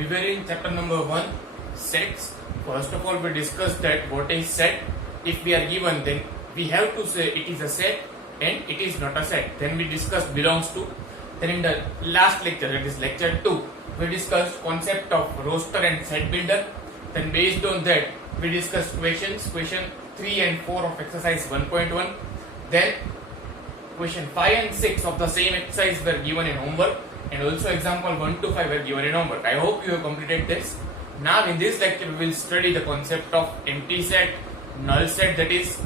we were in chapter number 1, sets. First of all, we discussed that what is set. If we are given, then we have to say it is a set and it is not a set. Then we discussed belongs to. Then in the last lecture, that is lecture 2, we discussed concept of roster and set builder. Then based on that, we discussed questions, question 3 and 4 of exercise 1.1. Then question 5 and 6 of the same exercise were given in homework, and also example 1 to 5 were given in homework. I hope you have completed this. Now in this lecture we will study the concept of empty set, null set, that is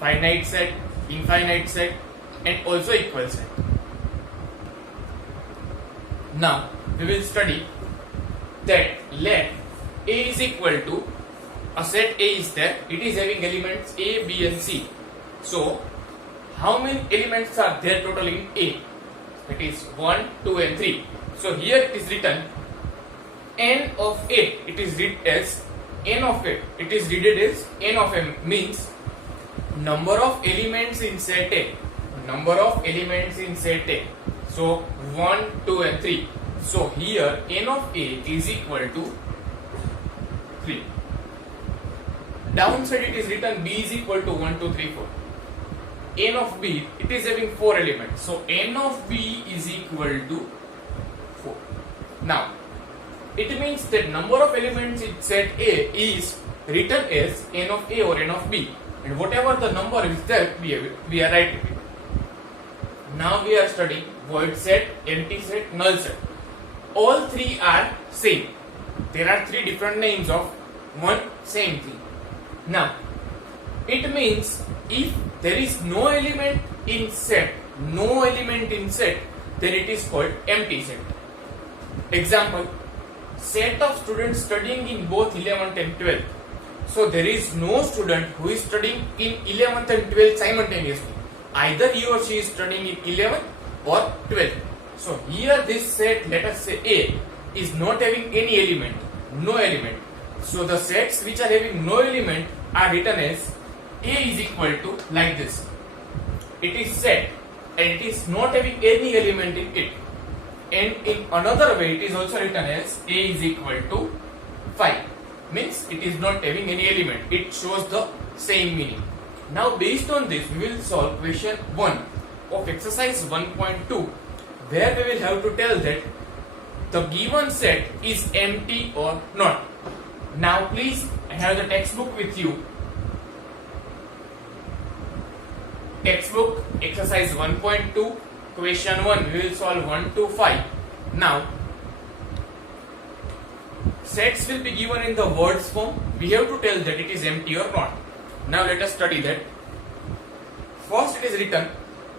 finite set, infinite set, and also equal set. Now we will study that let A is equal to a set A is there, it is having elements A, B and C. So how many elements are there total in A? It is 1, 2 and 3. So here it is written n of A, it is read as n of A, it is read as n of M, means number of elements in set A, number of elements in set A. So 1, 2 and 3. So here n of A is equal to 3. Downside it is written B is equal to 1, 2, 3, 4. N of B, it is having 4 elements. So n of B is equal to 4. Now it means that number of elements in set A is written as n of A or n of B, and whatever the number is there, we are writing it. Now we are studying void set, empty set, null set. All three are same. There are 3 different names of one same thing. Now it means if there is no element in set, then it is called empty set. Example, set of students studying in both 11th and 12th. So there is no student who is studying in 11th and 12th simultaneously. Either he or she is studying in 11th or 12th. So here this set, let us say A, is not having any element, no element. So the sets which are having no element are written as A is equal to like this. It is set and it is not having any element in it. And in another way it is also written as A is equal to 5. Means it is not having any element. It shows the same meaning. Now based on this we will solve question 1 of exercise 1.2, where we will have to tell that the given set is empty or not. Now please have the textbook with you. Textbook exercise 1.2 question 1, we will solve 1 to 5. Now sets will be given in the words form. We have to tell that it is empty or not. Now let us study that. First it is written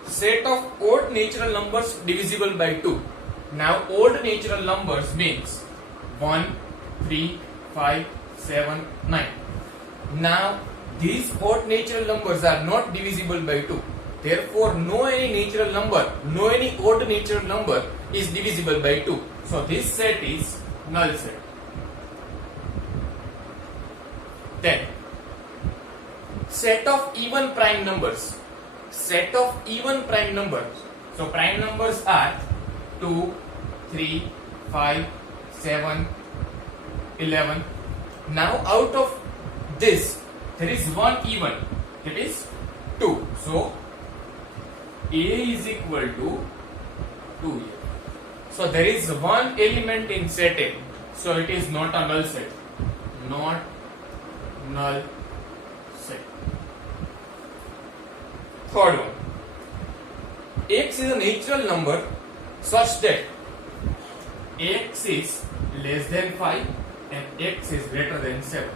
set of odd natural numbers divisible by 2. Now odd natural numbers means 1, 3, 5, 7, 9. Now these odd natural numbers are not divisible by 2. Therefore no any odd natural number is divisible by 2. So this set is null set. Then set of even prime numbers. Set of even prime numbers. So prime numbers are 2, 3, 5, 7, 11. Now out of this there is one even, that is 2. So A is equal to 2 here. So there is one element in set A. So it is not a null set. Not null set. Third one. X is a natural number such that X is less than 5 and X is greater than 7.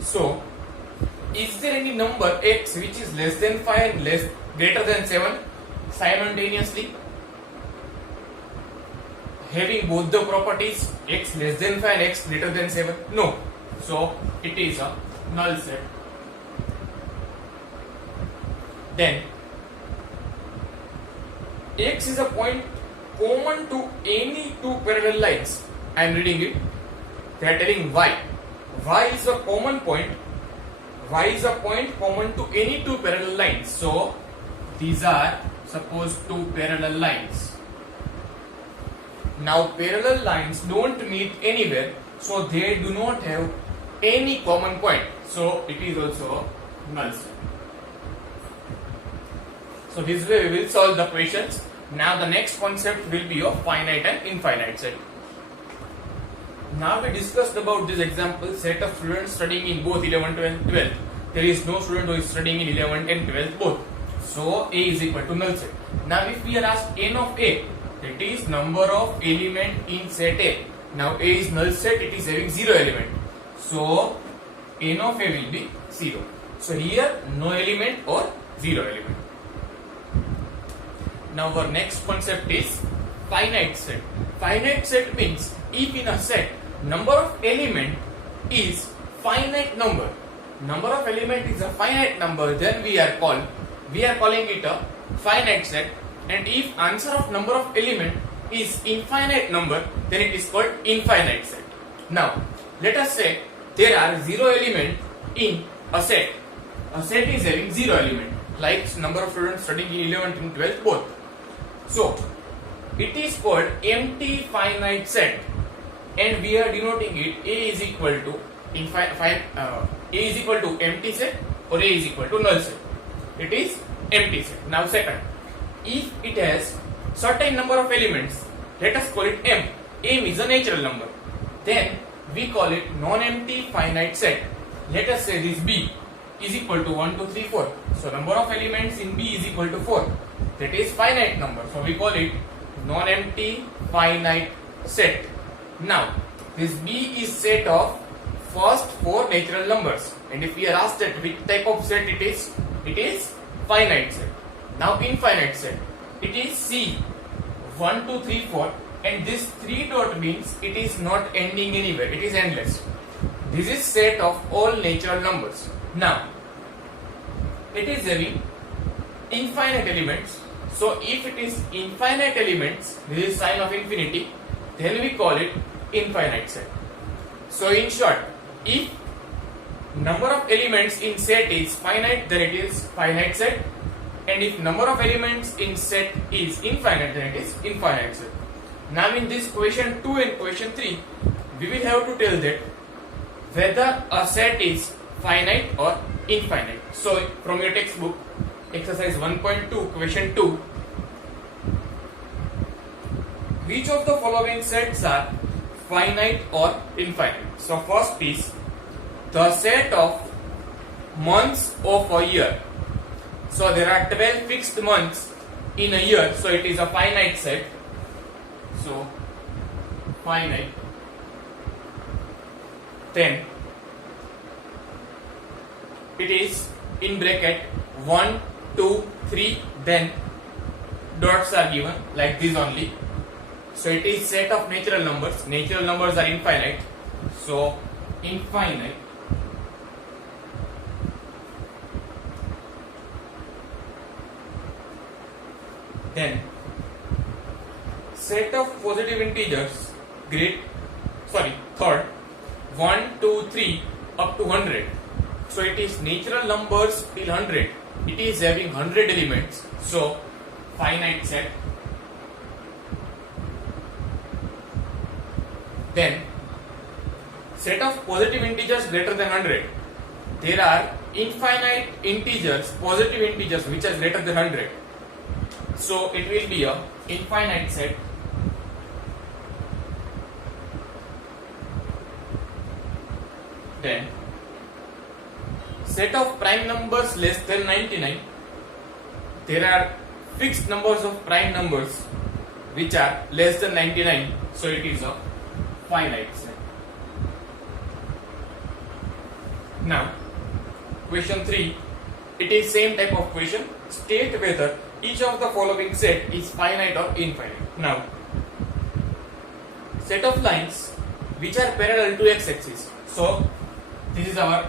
So is there any number X which is less than 5 and greater than 7 simultaneously, having both the properties X less than 5 and X greater than 7? No. So it is a null set. Then X is a point common to any 2 parallel lines. I am reading it. They are telling Y. Y is a common point. Y is a point common to any 2 parallel lines. So these are suppose 2 parallel lines. Now parallel lines don't meet anywhere, so they do not have any common point. So it is also a null set. So this way we will solve the questions. Now the next concept will be of finite and infinite set. Now we discussed about this example set of students studying in both 11th and 12th. There is no student who is studying in 11th and 12th both. So A is equal to null set. Now if we are asked n of A, that is number of element in set A. Now A is null set, it is having 0 element. So n of A will be 0. So here no element or 0 element. Now our next concept is finite set. Finite set means if in a set number of element is finite number, number of element is a finite number, then we are calling it a finite set. And if answer of number of element is infinite number, then it is called infinite set. Now let us say there are 0 element in a set. A set is having 0 element, like number of students studying in 11th and 12th both. So it is called empty finite set, and we are denoting it A is equal to empty set or A is equal to null set. It is empty set. Now second, if it has certain number of elements, let us call it M. M is a natural number. Then we call it non-empty finite set. Let us say this B is equal to 1, 2, 3, 4. So number of elements in B is equal to 4. That is finite number. So we call it non-empty finite set. Now this B is set of first 4 natural numbers. And if we are asked that which type of set it is finite set. Now infinite set, it is C 1, 2, 3, 4, and this 3 dot means it is not ending anywhere, it is endless. This is set of all natural numbers. Now it is having infinite elements. So if it is infinite elements, this is sign of infinity, then we call it infinite set. So in short, if number of elements in set is finite, then it is finite set, and if number of elements in set is infinite, then it is infinite set. Now in this question 2 and question 3, we will have to tell that whether a set is finite or infinite. So from your textbook, exercise 1.2, question 2, which of the following sets are finite or infinite? So first is the set of months of a year. So there are 12 fixed months in a year, so it is a finite set. So finite. Then it is in bracket 1, 2, 3, then dots are given like this only. So it is set of natural numbers. Natural numbers are infinite. So infinite. Then set of positive integers third 1, 2, 3 up to 100. So it is natural numbers till 100. It is having 100 elements. So finite set. Then set of positive integers greater than 100. There are infinite integers, positive integers which are greater than 100. So it will be a infinite set. Then set of prime numbers less than 99. There are fixed numbers of prime numbers which are less than 99. So it is a finite set. Now question 3, it is same type of question. State whether each of the following set is finite or infinite. Now set of lines which are parallel to x-axis. So this is our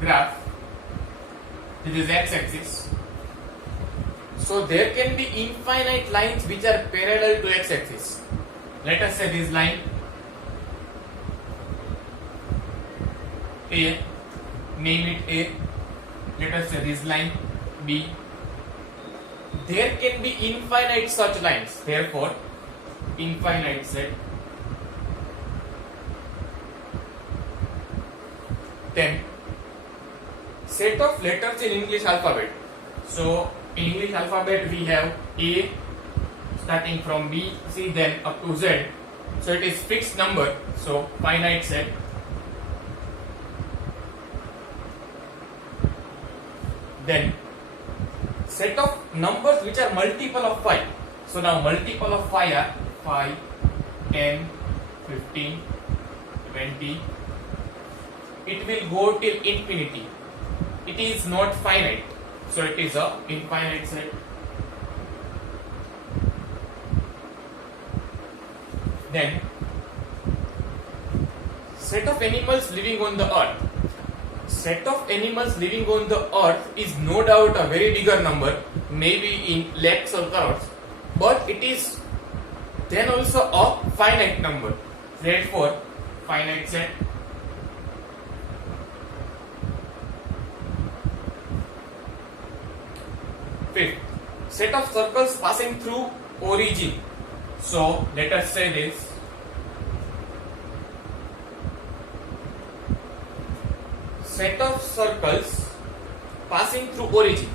graph. This is x-axis. So there can be infinite lines which are parallel to x-axis. Let us say this line A, name it A. Let us say this line B. there can be infinite such lines. Therefore, infinite set. Then, set of letters in English alphabet. So, in English alphabet we have A starting from B, C, then up to Z. So it is fixed number. So finite set. Then set of numbers which are multiple of 5. So now multiple of 5 are 5, 10, 15, 20. It will go till infinity. It is not finite. So it is a infinite set. Then set of animals living on the earth. Set of animals living on the earth is no doubt a very bigger number, maybe in lakhs or crores, but it is then also a finite number. Therefore, finite set. Fifth, set of circles passing through origin. So let us say this. Set of circles passing through origin.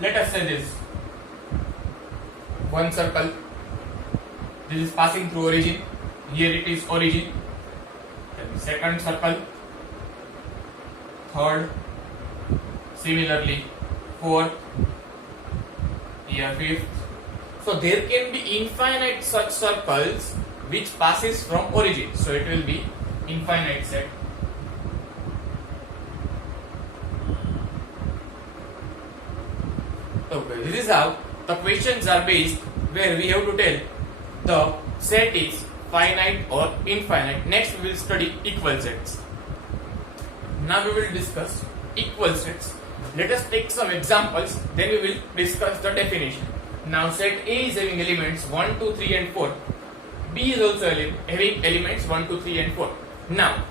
Let us say this. One circle. This is passing through origin. Here it is origin. Then the second circle. Third. Similarly, fourth. Here fifth. So there can be infinite such circles which passes from origin. So it will be infinite set. Okay, this is how the questions are based, where we have to tell the set is finite or infinite. Next we will study equal sets. Now we will discuss equal sets. Let us take some examples, then we will discuss the definition. Now set A is having elements 1, 2, 3 and 4. B is also having elements 1, 2, 3 and 4. Now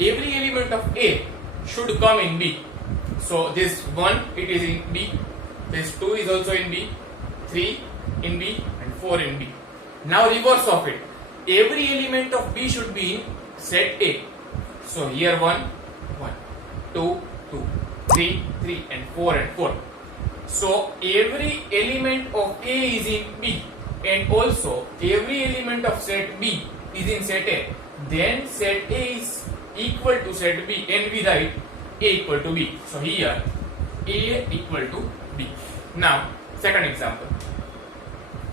every element of A should come in B. So this 1 it is in B, this 2 is also in B, 3 in B and 4 in B. Now reverse of it. Every element of B should be in set A. So here 1, 1, 2, 2, 3, 3 and 4 and 4. So every element of A is in B and also every element of set B is in set A. Then set A is equal to set B and we write A equal to B. So here A equal to B. Now second example.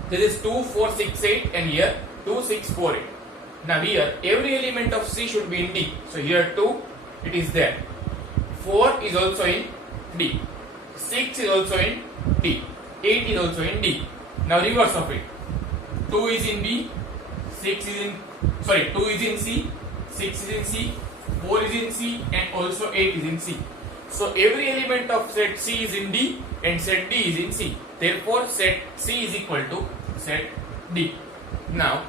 This is 2, 4, 6, 8 and here 2, 6, 4, 8. Now here every element of C should be in D. So here 2 it is there. 4 is also in D. 6 is also in D. 8 is also in D. Now reverse of it. 2 is in B. 2 is in C. 6 is in C. 4 is in C and also 8 is in C. So every element of set C is in D and set D is in C. Therefore set C is equal to set D. Now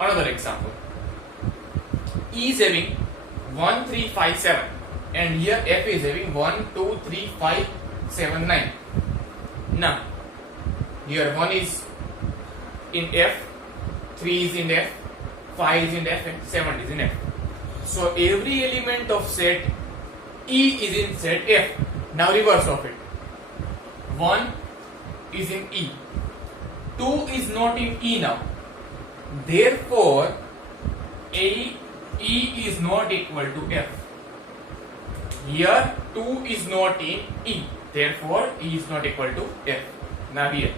another example. E is having 1, 3, 5, 7 and here F is having 1, 2, 3, 5, 7, 9. Now here 1 is in F, 3 is in F, 5 is in F and 7 is in F. So every element of set E is in set F. Now reverse of it. 1 is in E. 2 is not in E now. Therefore E is not equal to F. Here 2 is not in E. Therefore E is not equal to F. Now here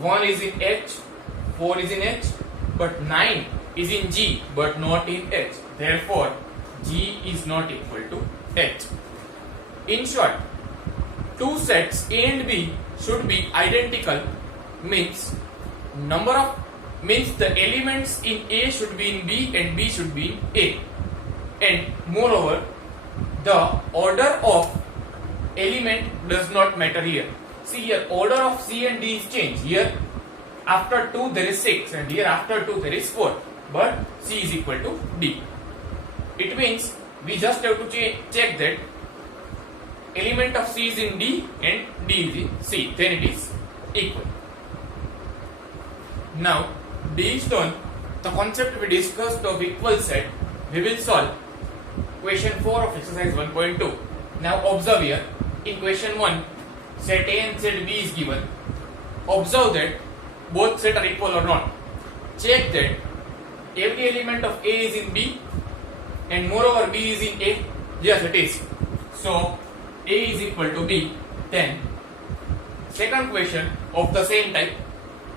1 is in H, 4 is in H, but 9 is in G but not in H. Therefore G is not equal to H. In short, two sets A and B should be identical, means the elements in A should be in B and B should be in A. And moreover, the order of element does not matter here. See here, order of C and D is changed. Here after 2 there is 6 and here after 2 there is 4. But C is equal to D. It means we just have to check that element of C is in D and D is in C, then it is equal. Now, based on the concept we discussed of equal set, we will solve question 4 of exercise 1.2. Now observe here, in question 1, set A and set B is given. Observe that both set are equal or not. Check that every element of A is in B and moreover B is in A. Yes, it is. So A is equal to B. Then second question of the same type.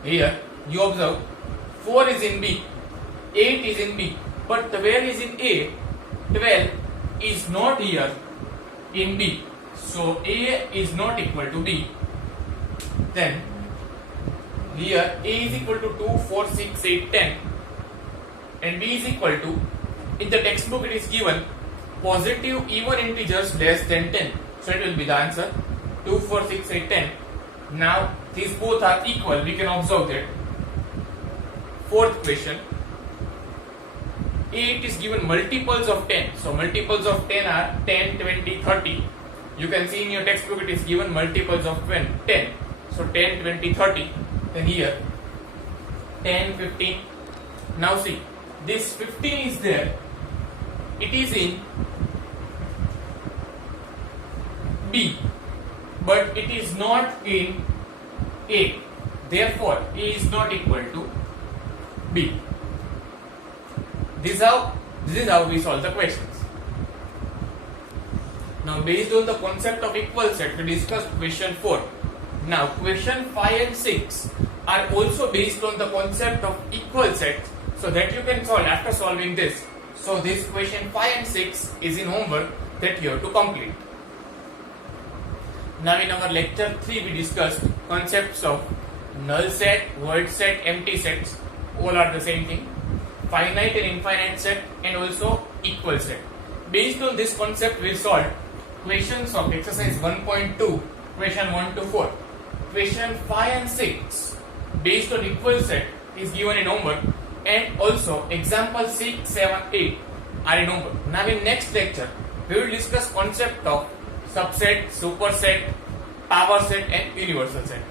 Here you observe 4 is in B, 8 is in B, but 12 is in A. 12 is not here in B. So A is not equal to B. Then here A is equal to 2, 4, 6, 8, 10 and B is equal to, in the textbook it is given positive even integers less than 10. So it will be the answer 2, 4, 6, 8, 10. Now these both are equal, we can observe that. Fourth question, 8 is given multiples of 10. So multiples of 10 are 10, 20, 30. You can see in your textbook it is given multiples of 10. So 10, 20, 30. Then here 10, 15. Now see, this 15 is there. It is in B, but it is not in A. Therefore, A is not equal to B. This is how we solve the questions. Now, based on the concept of equal set, we discussed question 4. Now, question 5 and 6 are also based on the concept of equal sets, so that you can solve after solving this. So, this question 5 and 6 is in homework that you have to complete. Now, in our lecture 3, we discussed concepts of null set, void set, empty sets. All are the same thing. Finite and infinite set and also equal set. Based on this concept, we solved questions of exercise 1.2, question 1 to 4. Question 5 and 6 based on equal set is given in homework, and also example 6, 7, 8 are in homework. Now in next lecture, we will discuss concept of subset, superset, power set and universal set.